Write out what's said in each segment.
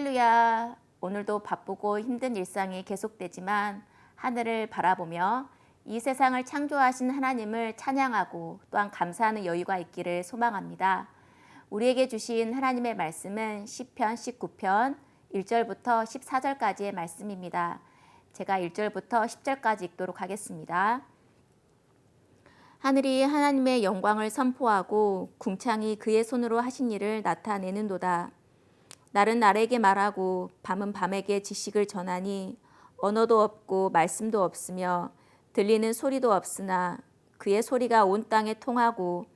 할렐루야. 오늘도 바쁘고 힘든 일상이 계속되지만 하늘을 바라보며 이 세상을 창조하신 하나님을 찬양하고 또한 감사하는 여유가 있기를 소망합니다. 우리에게 주신 하나님의 말씀은 시편 19편 1절부터 14절까지의 말씀입니다. 제가 1절부터 10절까지 읽도록 하겠습니다. 하늘이 하나님의 영광을 선포하고 궁창이 그의 손으로 하신 일을 나타내는도다. 날은 날에게 말하고 밤은 밤에게 지식을 전하니 언어도 없고 말씀도 없으며 들리는 소리도 없으나 그의 소리가 온 땅에 통하고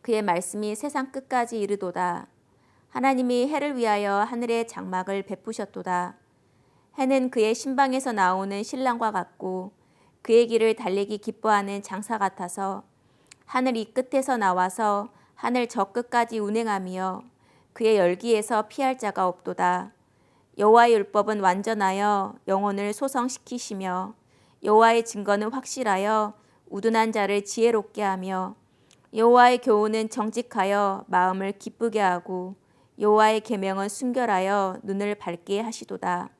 그의 말씀이 세상 끝까지 이르도다. 하나님이 해를 위하여 하늘의 장막을 베푸셨도다. 해는 그의 신방에서 나오는 신랑과 같고 그의 길을 달리기 기뻐하는 장사 같아서 하늘 이 끝에서 나와서 하늘 저 끝까지 운행하며 그의 열기에서 피할 자가 없도다. 여호와의 율법은 완전하여 영혼을 소성시키시며 여호와의 증거는 확실하여 우둔한 자를 지혜롭게 하며 여호와의 교훈은 정직하여 마음을 기쁘게 하고 여호와의 계명은 순결하여 눈을 밝게 하시도다.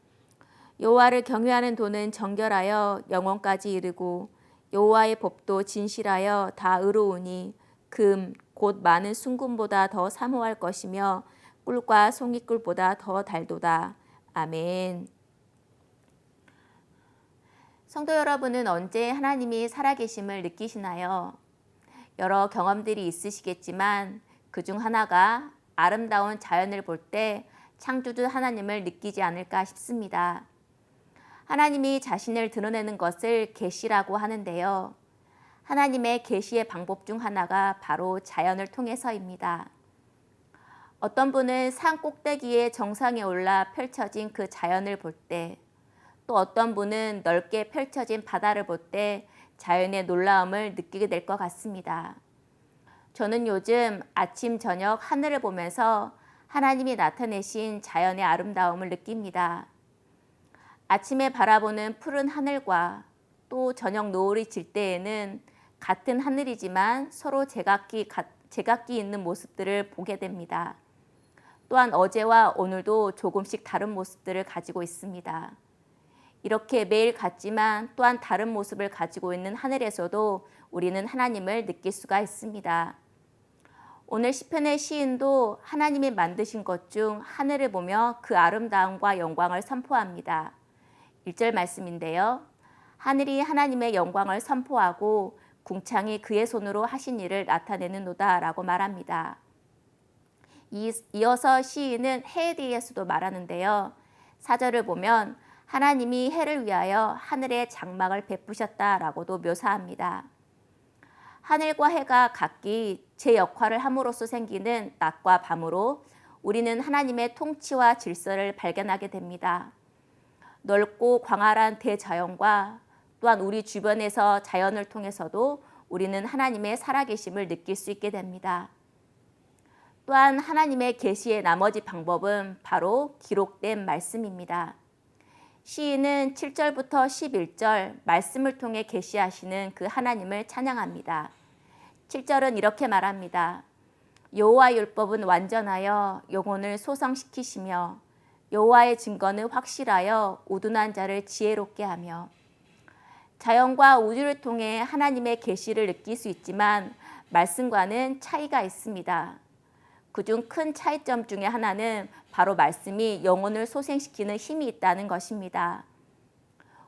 여호와를 경외하는 도는 정결하여 영원까지 이르고 여호와의 법도 진실하여 다 의로우니 금 곧 많은 순금보다 더 사모할 것이며 꿀과 송이꿀보다 더 달도다. 아멘. 성도 여러분은 언제 하나님이 살아계심을 느끼시나요? 여러 경험들이 있으시겠지만 그중 하나가 아름다운 자연을 볼 때 창조주 하나님을 느끼지 않을까 싶습니다. 하나님이 자신을 드러내는 것을 계시라고 하는데요. 하나님의 계시의 방법 중 하나가 바로 자연을 통해서입니다. 어떤 분은 산 꼭대기에 정상에 올라 펼쳐진 그 자연을 볼 때, 또 어떤 분은 넓게 펼쳐진 바다를 볼 때 자연의 놀라움을 느끼게 될 것 같습니다. 저는 요즘 아침 저녁 하늘을 보면서 하나님이 나타내신 자연의 아름다움을 느낍니다. 아침에 바라보는 푸른 하늘과 또 저녁 노을이 질 때에는 같은 하늘이지만 서로 제각기 있는 모습들을 보게 됩니다. 또한 어제와 오늘도 조금씩 다른 모습들을 가지고 있습니다. 이렇게 매일 같지만 또한 다른 모습을 가지고 있는 하늘에서도 우리는 하나님을 느낄 수가 있습니다. 오늘 시편의 시인도 하나님이 만드신 것 중 하늘을 보며 그 아름다움과 영광을 선포합니다. 1절 말씀인데요. 하늘이 하나님의 영광을 선포하고 궁창이 그의 손으로 하신 일을 나타내는도다 라고 말합니다. 이어서 시인은 해에 대해서도 말하는데요. 4절을 보면 하나님이 해를 위하여 하늘의 장막을 베푸셨다라고도 묘사합니다. 하늘과 해가 각기 제 역할을 함으로써 생기는 낮과 밤으로 우리는 하나님의 통치와 질서를 발견하게 됩니다. 넓고 광활한 대자연과 또한 우리 주변에서 자연을 통해서도 우리는 하나님의 살아계심을 느낄 수 있게 됩니다. 또한 하나님의 계시의 나머지 방법은 바로 기록된 말씀입니다. 시인은 7절부터 11절 말씀을 통해 계시하시는 그 하나님을 찬양합니다. 7절은 이렇게 말합니다. 여호와의 율법은 완전하여 영혼을 소성시키시며 여호와의 증거는 확실하여 우둔한 자를 지혜롭게 하며. 자연과 우주를 통해 하나님의 계시를 느낄 수 있지만 말씀과는 차이가 있습니다. 그중 큰 차이점 중에 하나는 바로 말씀이 영혼을 소생시키는 힘이 있다는 것입니다.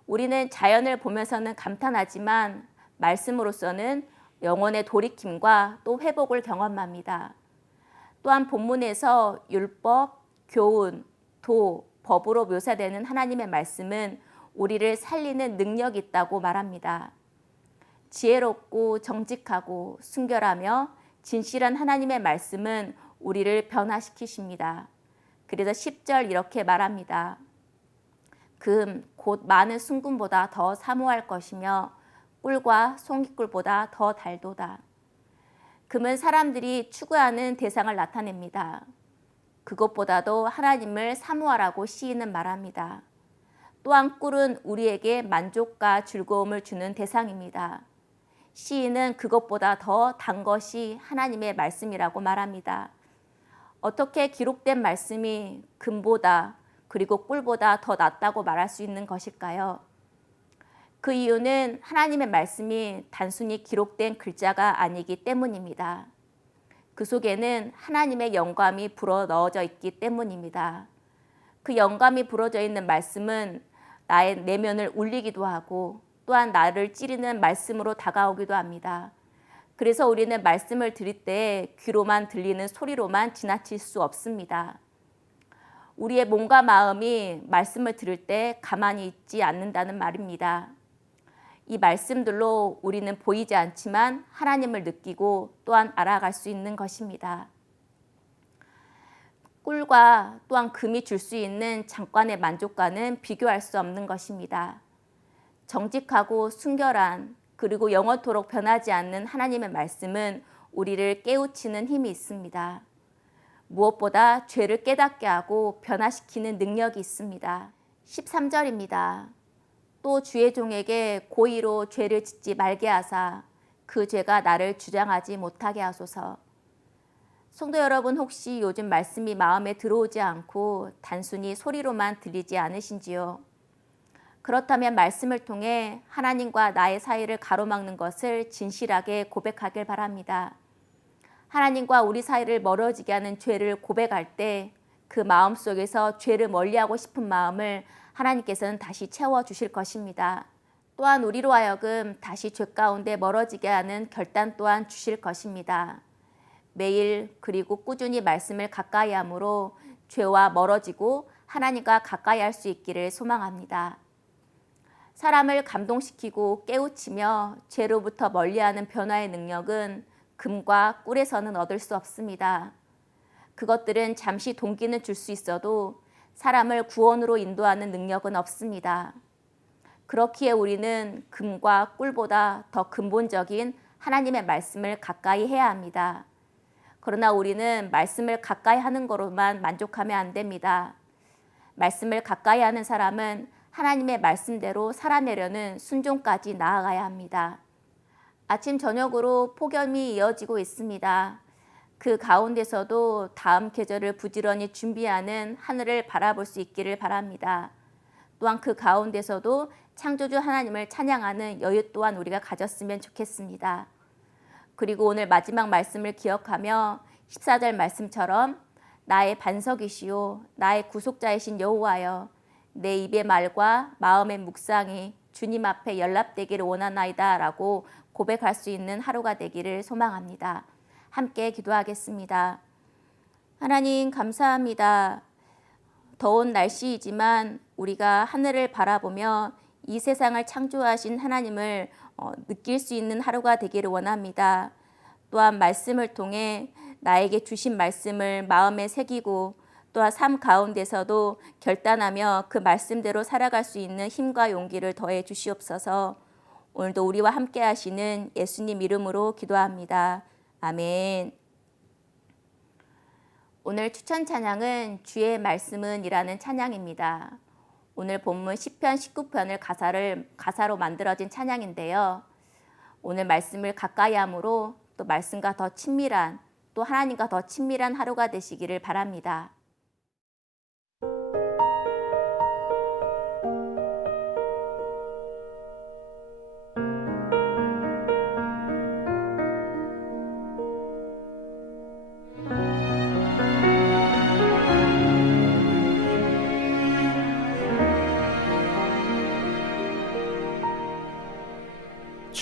우리는 자연을 보면서는 감탄하지만 말씀으로서는 영혼의 돌이킴과 또 회복을 경험합니다. 또한 본문에서 율법, 교훈, 도, 법으로 묘사되는 하나님의 말씀은 우리를 살리는 능력이 있다고 말합니다. 지혜롭고 정직하고 순결하며 진실한 하나님의 말씀은 우리를 변화시키십니다. 그래서 10절 이렇게 말합니다. 금, 곧 많은 순금보다 더 사모할 것이며 꿀과 송이꿀보다 더 달도다. 금은 사람들이 추구하는 대상을 나타냅니다. 그것보다도 하나님을 사모하라고 시인은 말합니다. 또한 꿀은 우리에게 만족과 즐거움을 주는 대상입니다. 시인은 그것보다 더 단 것이 하나님의 말씀이라고 말합니다. 어떻게 기록된 말씀이 금보다 그리고 꿀보다 더 낫다고 말할 수 있는 것일까요? 그 이유는 하나님의 말씀이 단순히 기록된 글자가 아니기 때문입니다. 그 속에는 하나님의 영감이 불어 넣어져 있기 때문입니다. 그 영감이 불어져 있는 말씀은 나의 내면을 울리기도 하고 또한 나를 찌르는 말씀으로 다가오기도 합니다. 그래서 우리는 말씀을 들을 때 귀로만 들리는 소리로만 지나칠 수 없습니다. 우리의 몸과 마음이 말씀을 들을 때 가만히 있지 않는다는 말입니다. 이 말씀들로 우리는 보이지 않지만 하나님을 느끼고 또한 알아갈 수 있는 것입니다. 꿀과 또한 금이 줄 수 있는 잠깐의 만족과는 비교할 수 없는 것입니다. 정직하고 순결한 그리고 영원토록 변하지 않는 하나님의 말씀은 우리를 깨우치는 힘이 있습니다. 무엇보다 죄를 깨닫게 하고 변화시키는 능력이 있습니다. 13절입니다. 또 주의 종에게 고의로 죄를 짓지 말게 하사 그 죄가 나를 주장하지 못하게 하소서. 성도 여러분, 혹시 요즘 말씀이 마음에 들어오지 않고 단순히 소리로만 들리지 않으신지요? 그렇다면 말씀을 통해 하나님과 나의 사이를 가로막는 것을 진실하게 고백하길 바랍니다. 하나님과 우리 사이를 멀어지게 하는 죄를 고백할 때 그 마음속에서 죄를 멀리하고 싶은 마음을 하나님께서는 다시 채워주실 것입니다. 또한 우리로 하여금 다시 죄 가운데 멀어지게 하는 결단 또한 주실 것입니다. 매일 그리고 꾸준히 말씀을 가까이 함으로 죄와 멀어지고 하나님과 가까이 할 수 있기를 소망합니다. 사람을 감동시키고 깨우치며 죄로부터 멀리하는 변화의 능력은 금과 꿀에서는 얻을 수 없습니다. 그것들은 잠시 동기는 줄 수 있어도 사람을 구원으로 인도하는 능력은 없습니다. 그렇기에 우리는 금과 꿀보다 더 근본적인 하나님의 말씀을 가까이 해야 합니다. 그러나 우리는 말씀을 가까이 하는 것으로만 만족하면 안 됩니다. 말씀을 가까이 하는 사람은 하나님의 말씀대로 살아내려는 순종까지 나아가야 합니다. 아침 저녁으로 폭염이 이어지고 있습니다. 그 가운데서도 다음 계절을 부지런히 준비하는 하늘을 바라볼 수 있기를 바랍니다. 또한 그 가운데서도 창조주 하나님을 찬양하는 여유 또한 우리가 가졌으면 좋겠습니다. 그리고 오늘 마지막 말씀을 기억하며 14절 말씀처럼 나의 반석이시오 나의 구속자이신 여호와여 내 입의 말과 마음의 묵상이 주님 앞에 연락되기를 원하나이다 라고 고백할 수 있는 하루가 되기를 소망합니다. 함께 기도하겠습니다. 하나님 감사합니다. 더운 날씨이지만 우리가 하늘을 바라보며 이 세상을 창조하신 하나님을 느낄 수 있는 하루가 되기를 원합니다. 또한 말씀을 통해 나에게 주신 말씀을 마음에 새기고 또한 삶 가운데서도 결단하며 그 말씀대로 살아갈 수 있는 힘과 용기를 더해 주시옵소서. 오늘도 우리와 함께 하시는 예수님 이름으로 기도합니다. 아멘. 오늘 추천 찬양은 주의 말씀은 이라는 찬양입니다. 오늘 본문 시편 19편을 가사로 만들어진 찬양인데요. 오늘 말씀을 가까이 함으로 또 말씀과 더 친밀한 또 하나님과 더 친밀한 하루가 되시기를 바랍니다.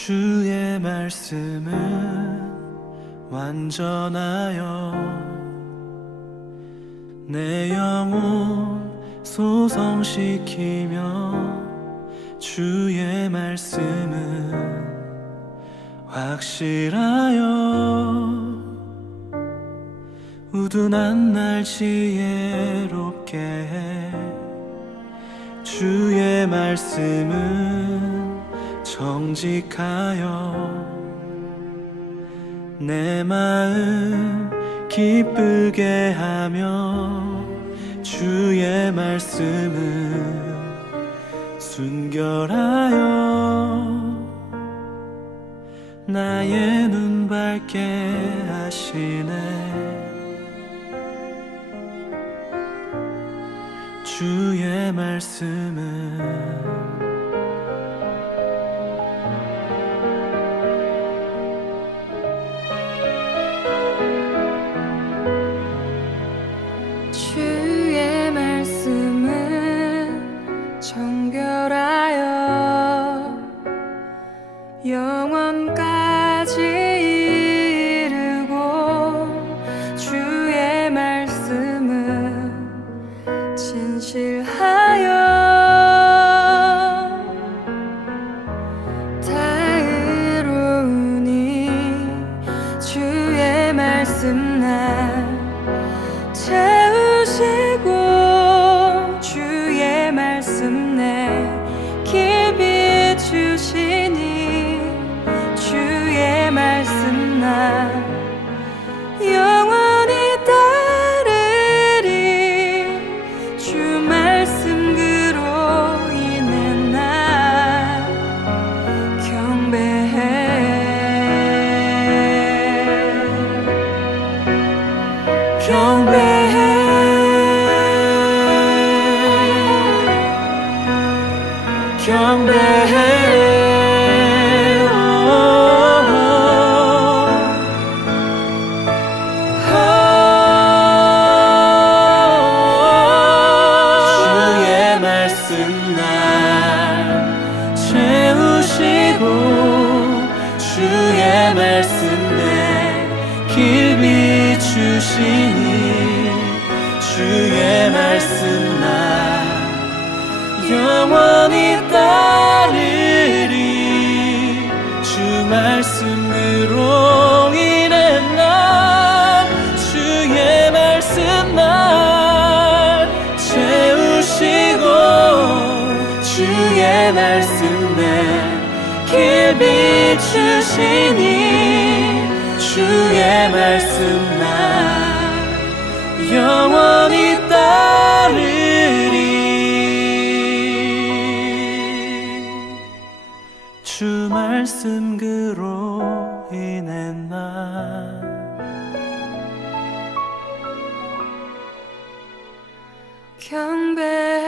주의 말씀은 완전하여 내 영혼 소성시키며 주의 말씀은 확실하여 우둔한 날 지혜롭게 해 주의 말씀은 정직하여 내 마음 기쁘게 하며 주의 말씀은 순결하여 나의 눈 밝게 하시네 주의 말씀은 주의 말씀은 정결하여 영원까지 이르고 주의 말씀은 진실하여 다 의로우니 주의 말씀 날 채우시고 주의 말씀 내 길 비추시니 주의 말씀 나 영원히 따르리 주 말씀 그로 인해 나 경배해 주의 말씀 날 채우시고 주의 말씀 내 길 비추시니 주의 말씀 날 영원히 따르리 주 말씀 그로 인해 난 주의 말씀 날 채우시고 주의 말씀 내 길 비추시니 주의 말씀 날 영원히 따르리 주 말씀 그로 인해 나 경배